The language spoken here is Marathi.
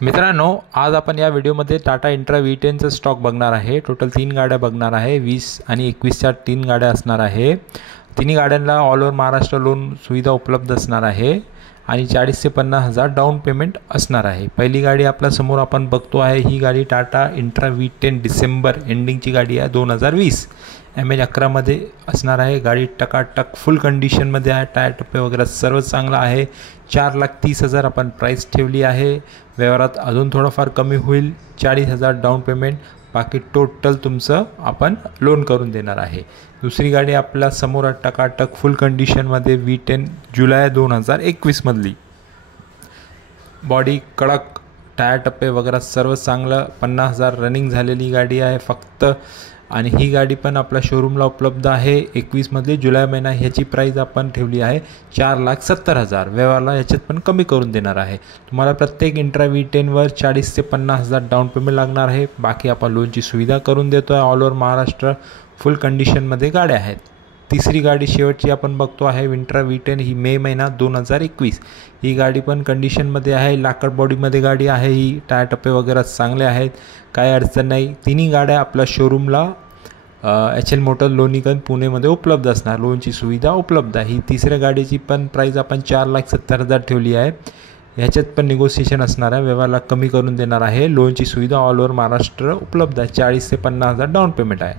मित्रांनो, आज आपण या व्हिडिओमध्ये टाटा इंट्रा V10चा स्टॉक बघणार आहे। टोटल 3 गाड्या बघणार आहे। 20 आणि 21च्या 3 गाड्या असणार आहे। तिन्ही गाड्यांना ऑल ओव्हर महाराष्ट्र लोन सुविधा उपलब्ध असणार आहे आणि 40 ते 50 हजार डाऊन पेमेंट असणार आहे। पहिली गाडी आपल्या समोर आपण बघतो आहे, ही गाडी टाटा इंट्रा V10 डिसेंबर एंडिंगची गाडी आहे 2020 MH11 मध्ये असणार आहे। गाडी टकाटक फुल कंडिशन मध्ये आहे। टायर टप्पे वगैरे सर्व चांगला आहे। 4,30,000 आपण प्राइस ठेवली आहे। व्यवहारात अजून थोडंफार कमी होईल। 40,000 डाऊन पेमेंट, बाकी टोटल तुमचं आपण लोन करून देणार आहे। दुसरी गाडी आपल्या समोर टकाटक फुल कंडिशन मध्ये V10 जुलै 2021 मधली। बॉडी कडक, टायर टप्पे वगैरे सर्व चांगलं, 50,000 रनिंग झालेली गाडी आहे फक्त। आणि ही गाडी पण आपल्या शोरूमला उपलब्ध आहे। 21 मधली जुलै महिना, ह्याची प्राइस आपण ठेवली आहे 4,70,000। व्यवहाराला याच्यात पण कमी करून देणार आहे। तुम्हाला प्रत्येक इंट्रा V10 वर 40 ते 50 हजार डाऊन पेमेंट लागणार आहे। बाकी आपण लोनची सुविधा करून देतो आहे। ऑल ओव्हर महाराष्ट्र फुल कंडिशनमध्ये गाड्या आहेत। तिसरी गाडी शेवटची आपण बघतो आहे इंट्रा V10, ही मे महिना 2021। ही गाडी पण कंडिशनमध्ये आहे। लाकड बॉडीमध्ये गाडी आहे। ही टायर टप्पे वगैरे चांगले आहेत, काही अडचण नाही। तिन्ही गाड्या आपल्या शोरूमला HL मोटर लोणीगंज पुणेमध्ये उपलब्ध असणार। लोनची सुविधा उपलब्ध आहे। ही तिसऱ्या गाडीची पण प्राइस आपण 4,70,000 ठेवली आहे। ह्याच्यात पण निगोसिएशन असणार आहे। व्यवहाराला कमी करून देणार आहे। लोनची सुविधा ऑल ओव्हर महाराष्ट्र उपलब्ध आहे। 40 ते 50 हजार डाऊन पेमेंट आहे।